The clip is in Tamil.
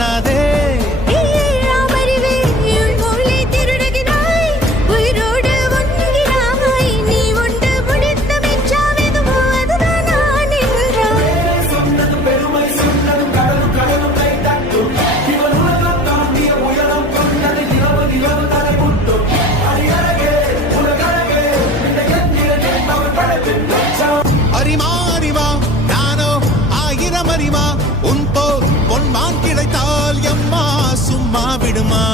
பண்ணாதே. அரிமா நானோ 1000 அரிமா, உன் போர் பொன்மான் கிடைத்தால் எம்மா சும்மா விடுமா.